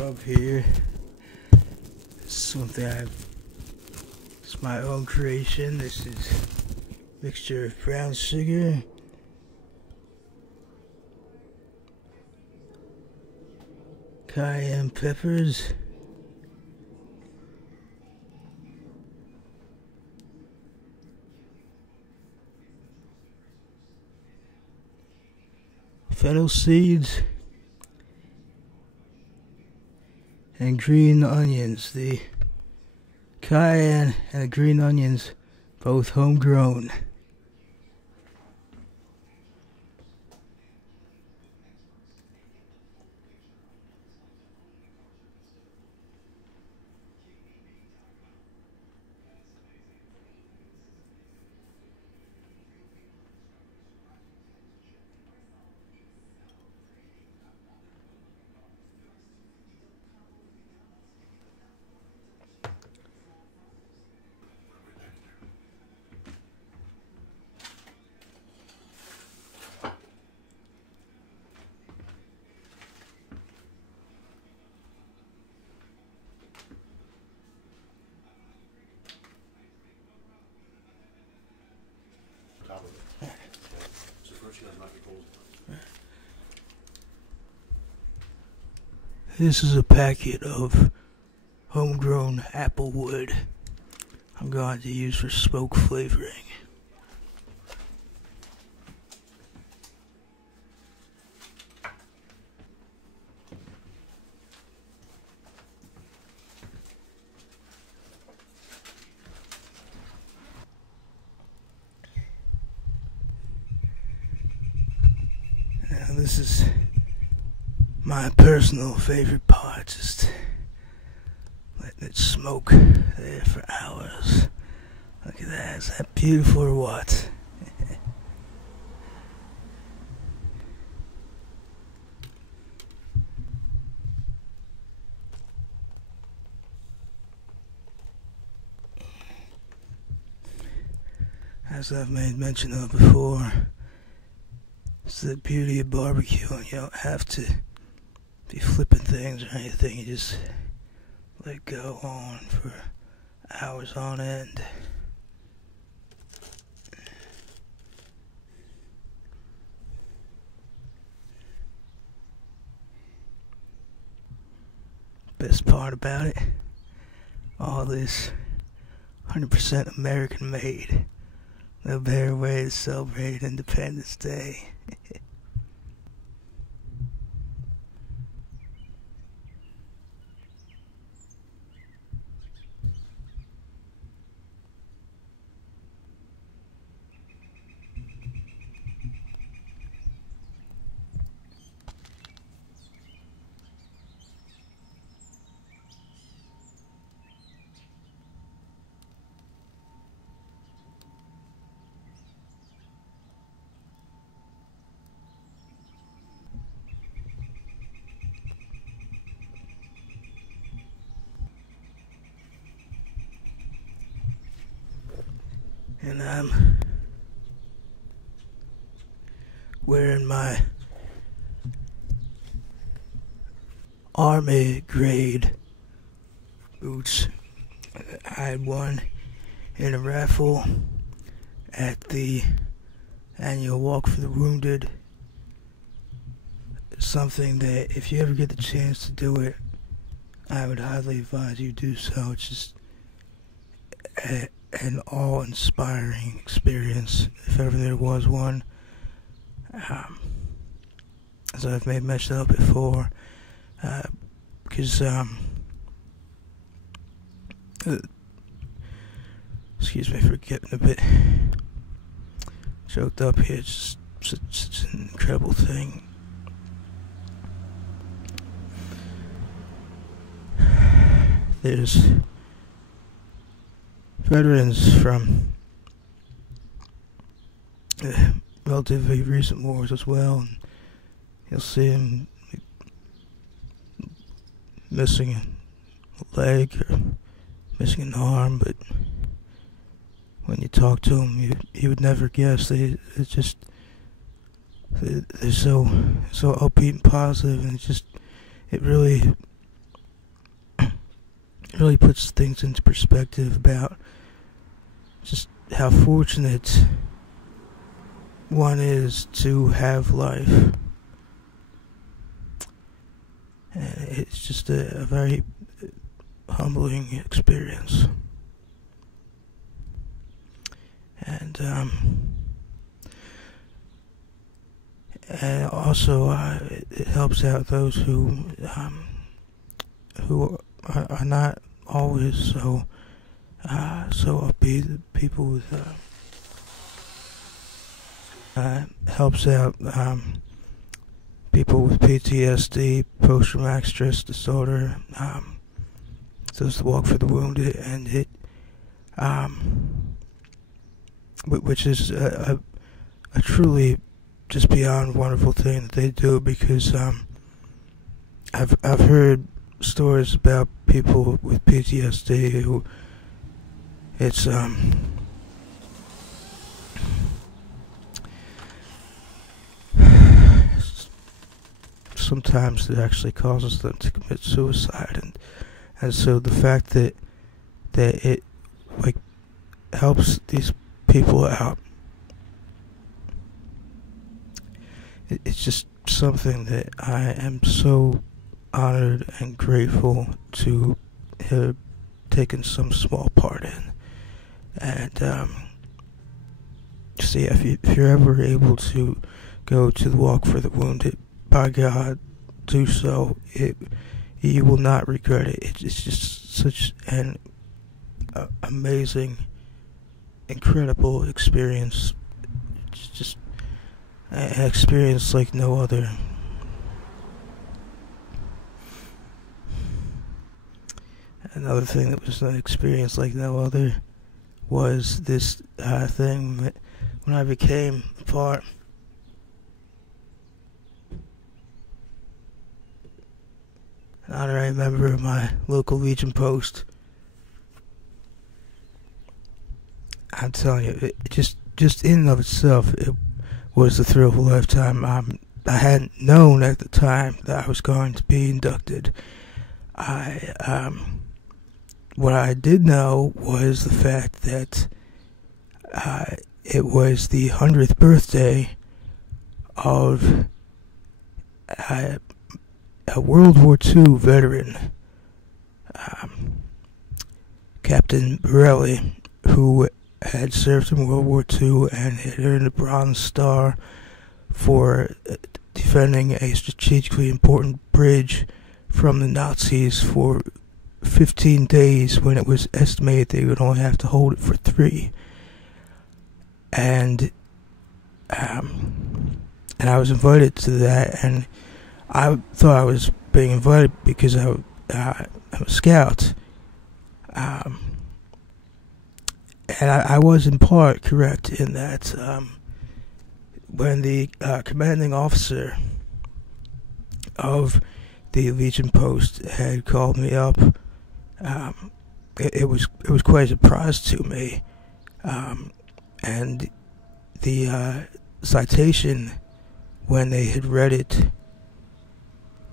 rub here. It's something it's my own creation. This is a mixture of brown sugar, cayenne peppers, fennel seeds, and green onions. The cayenne and the green onions, both homegrown. This is a packet of homegrown apple wood I'm going to use for smoke flavoring. Now this is my personal favorite part, just letting it smoke there for hours. Look at that, is that beautiful or what? As I've made mention of before, it's the beauty of barbecue, and you don't have to be flipping things or anything. You just let it go on for hours on end. Best part about it, all this 100% American made. No better way to celebrate Independence Day. And I'm wearing my army grade boots. I had one in a raffle at the annual Walk for the Wounded. Something that if you ever get the chance to do it, I would highly advise you do so. It's just an awe-inspiring experience, if ever there was one. As I've made mention of before, because excuse me for getting a bit choked up here. It's just such an incredible thing. There's veterans from relatively recent wars as well, and you'll see them missing a leg or missing an arm, but when you talk to them, you would never guess. They're so upbeat and positive, and it really really puts things into perspective about just how fortunate one is to have life. And it's just a very humbling experience. And also it helps out those who are not always so upbeat. People with helps out people with PTSD, post-traumatic stress disorder. Does the Walk for the Wounded, and it which is a truly just beyond wonderful thing that they do, because I've heard stories about people with PTSD who it's sometimes it actually causes them to commit suicide, and so the fact that it like helps these people out, it's just something that I am so honored and grateful to have taken some small part in. And see, if you're ever able to go to the Walk for the Wounded, by God, do so. You will not regret it. It's just such an amazing, incredible experience. It's just an experience like no other. Another thing that was an experience like no other was this thing when I became part an honorary member of my local Legion post. I'm telling you, it just in and of itself, it was the thrill of a lifetime. I hadn't known at the time that I was going to be inducted. What I did know was the fact that it was the 100th birthday of a World War II veteran, Captain Borelli, who had served in World War II and had earned a Bronze Star for defending a strategically important bridge from the Nazis for 15 days when it was estimated they would only have to hold it for 3. And I was invited to that, and I thought I was being invited because I'm a scout. And I was in part correct in that when the commanding officer of the Legion post had called me up, it was quite a surprise to me, and the citation, when they had read it,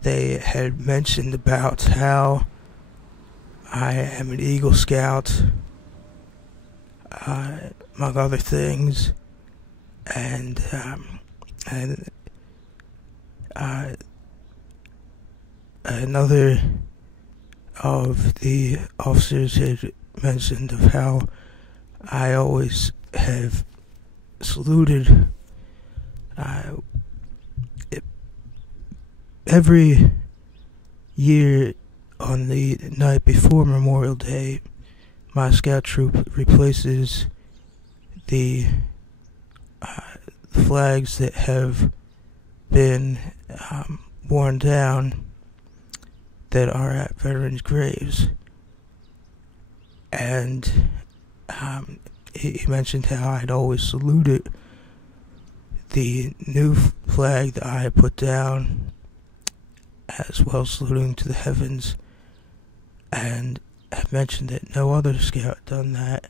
they had mentioned about how I am an Eagle Scout, among other things, and another of the officers had mentioned of how I always have saluted every year on the night before Memorial Day. My scout troop replaces the flags that have been worn down that are at veterans' graves. And he mentioned how I'd always saluted the new flag that I had put down, as well saluting to the heavens, and I mentioned that no other scout had done that,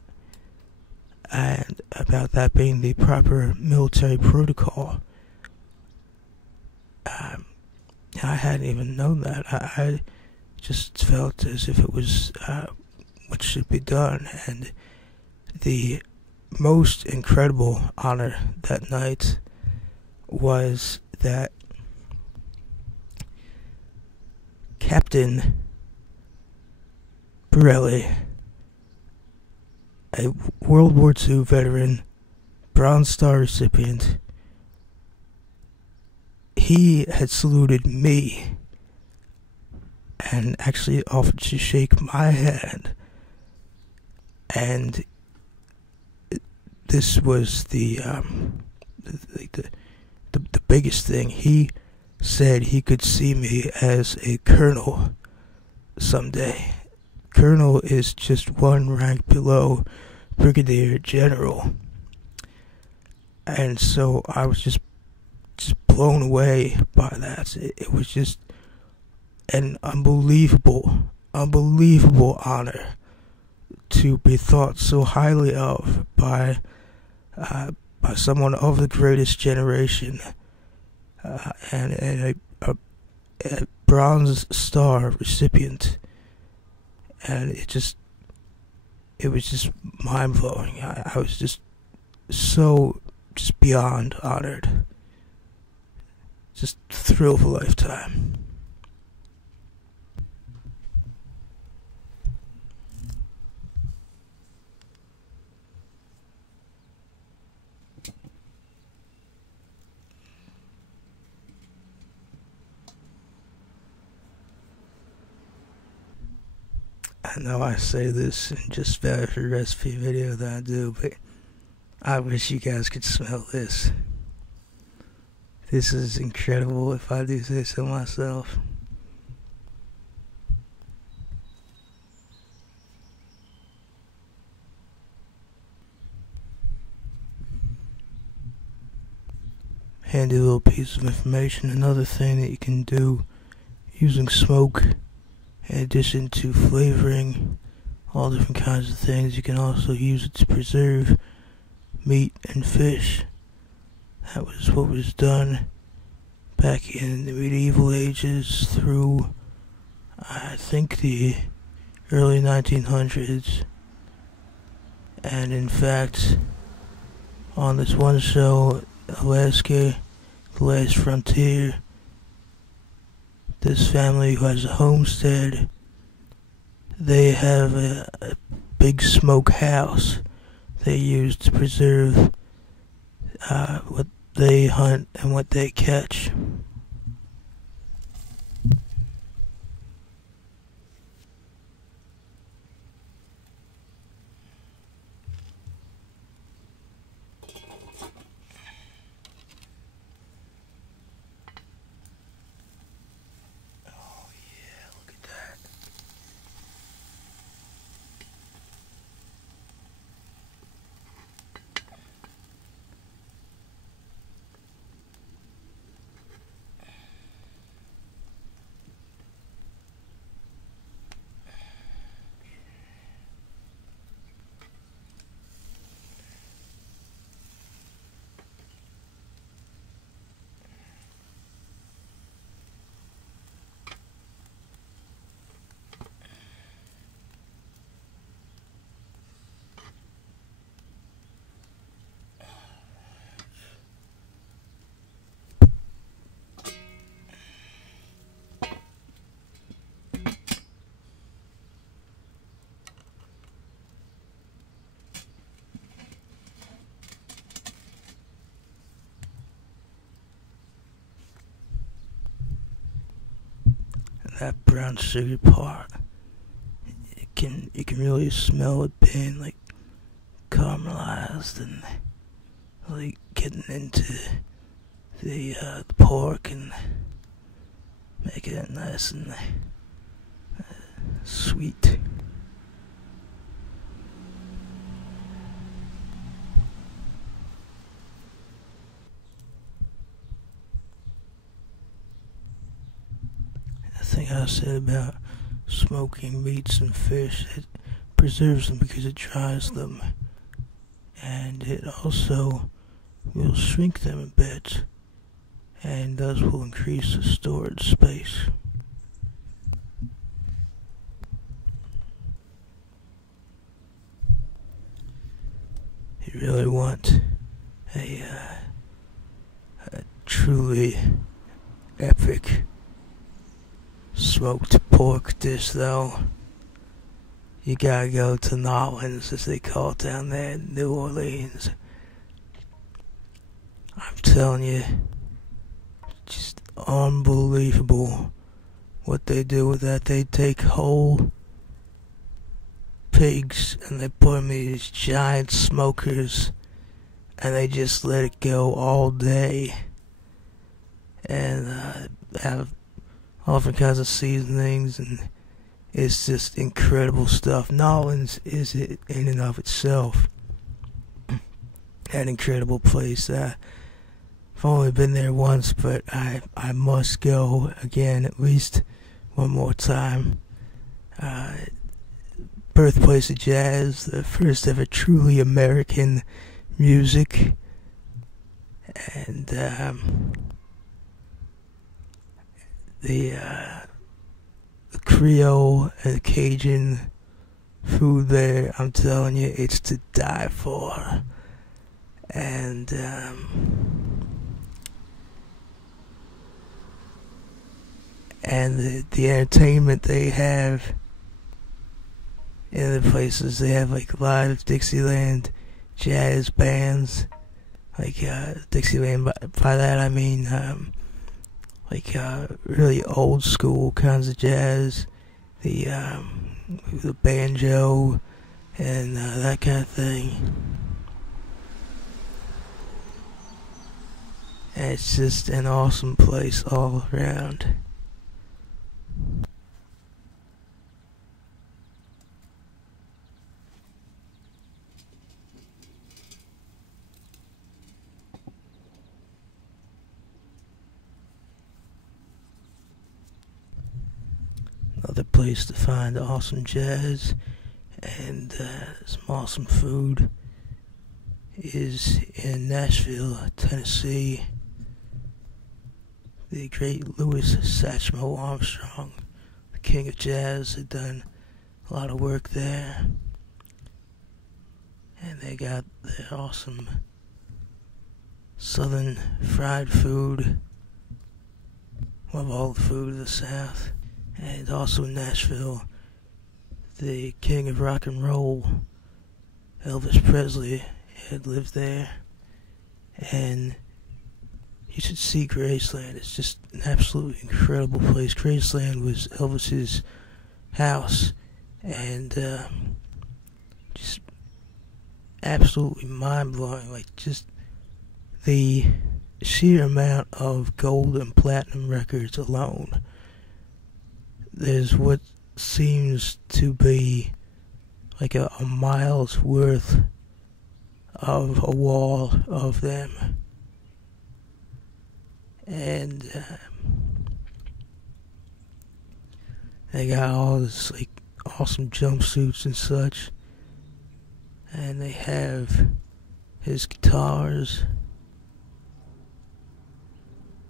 and about that being the proper military protocol. I hadn't even known that. I just felt as if it was what should be done. And the most incredible honor that night was that Captain Borelli, a World War II veteran, Bronze Star recipient, he had saluted me and actually offered to shake my hand. And this was the biggest thing. He said he could see me as a colonel someday. Colonel is just one rank below brigadier general. And so I was just blown away by that. It was just an unbelievable honor to be thought so highly of by someone of the greatest generation, and a Bronze Star recipient. And it was just mind-blowing. I was just beyond honored. Just thrill of a lifetime. I know I say this in just about every recipe video that I do, but I wish you guys could smell this. This is incredible, if I do say so myself. Handy little piece of information. Another thing that you can do using smoke, in addition to flavoring all different kinds of things, you can also use it to preserve meat and fish. That was what was done back in the medieval ages through, I think, the early 1900s. And in fact, on this one show, Alaska, The Last Frontier, this family who has a homestead, they have a big smoke house they use to preserve what they hunt and what they catch. That brown sugar part, you can really smell it being like caramelized and like getting into the pork and making it nice and sweet. The thing I said about smoking meats and fish, it preserves them because it dries them, and it also will shrink them a bit, and thus will increase the storage space. really want a truly epic smoked pork dish, though, you gotta go to Nolans, as they call it down there in New Orleans. I'm telling you, just unbelievable what they do with that. They take whole pigs and they put them in these giant smokers and they just let it go all day, and have all different kinds of seasonings, and it's just incredible stuff. Nolans is it in and of itself an incredible place. I've only been there once, but I must go again at least one more time. Birthplace of jazz, the first ever truly American music, and the Creole and Cajun food there, I'm telling you, it's to die for. And the entertainment they have in the places, they have like live Dixieland jazz bands, like Dixieland, by that I mean like really old school kinds of jazz, the banjo and that kind of thing. And it's just an awesome place all around. Another place to find awesome jazz and some awesome food is in Nashville, Tennessee. The great Louis Satchmo Armstrong, the king of jazz, had done a lot of work there. And they got their awesome southern fried food. Love all the food of the South. And also in Nashville, the king of rock and roll, Elvis Presley, had lived there. And you should see Graceland. It's just an absolutely incredible place. Graceland was Elvis's house, and just absolutely mind-blowing. Like, just the sheer amount of gold and platinum records alone. There's what seems to be like a mile's worth of a wall of them. And they got all this like awesome jumpsuits and such. And they have his guitars.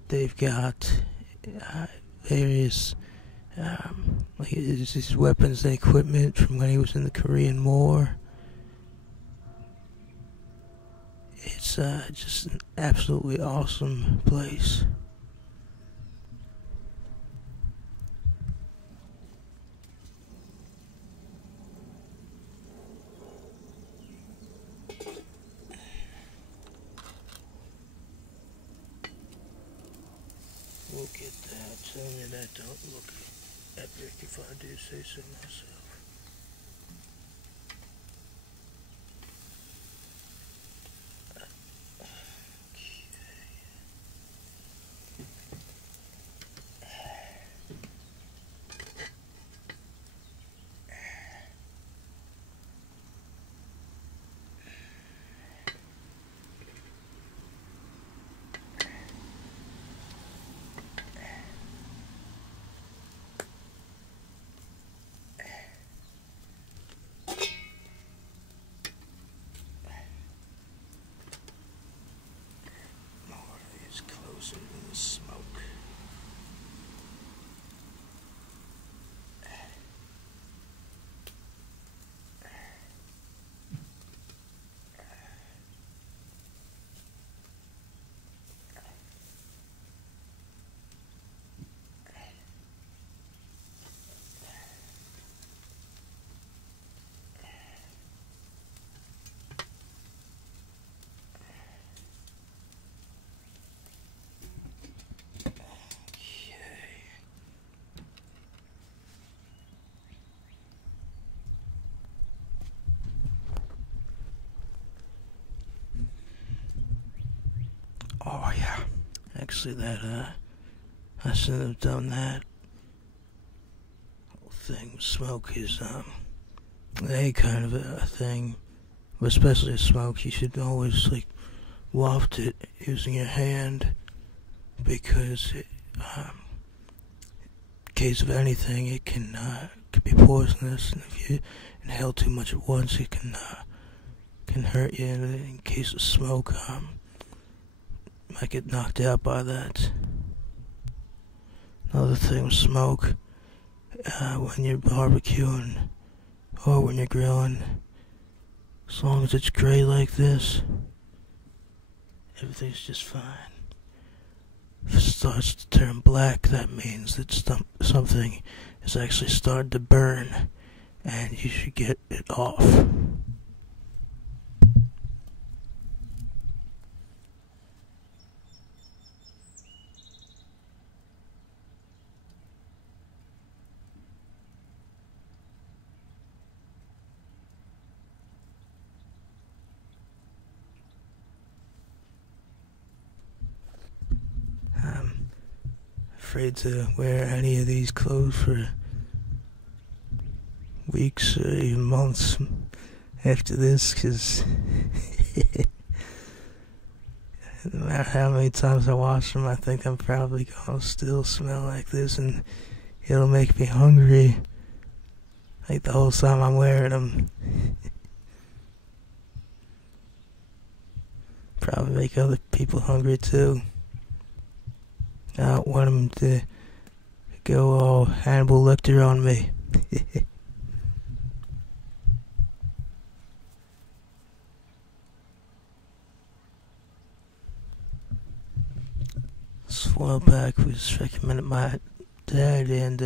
They've got various like his weapons and equipment from when he was in the Korean War. It's just an absolutely awesome place. Look at that. Tell me that don't look epic if I do say so myself. Closer to the smoke. actually that I shouldn't have done that. Whole thing with smoke is any kind of a thing, but especially smoke. You should always like waft it using your hand, because in case of anything, it can be poisonous, and if you inhale too much at once, it can hurt you. And in case of smoke, might get knocked out by that. Another thing with smoke, when you're barbecuing or when you're grilling, as long as it's gray like this, everything's just fine. If it starts to turn black, that means that something is actually starting to burn, and you should get it off. I'm afraid to wear any of these clothes for weeks or even months after this, because no matter how many times I wash them, I think I'm probably gonna still smell like this, and it'll make me hungry like the whole time I'm wearing them. Probably make other people hungry too. I don't want them to go all Hannibal Lecter on me. This foil pack was recommended by Dad, and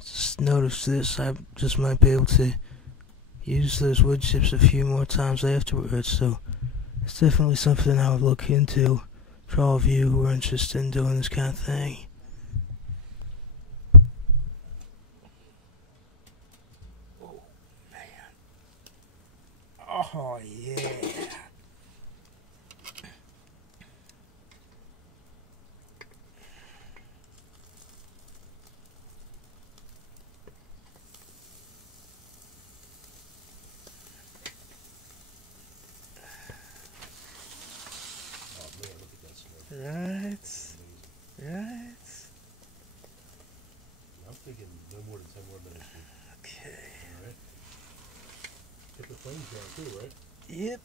just noticed this. I just might be able to use those wood chips a few more times afterwards, so it's definitely something I would look into for all of you who are interested in doing this kind of thing. Oh, man. Oh, yeah. Right. I'm thinking no more than 10 more minutes. Okay. Alright. Get the flames down too, right? Yep.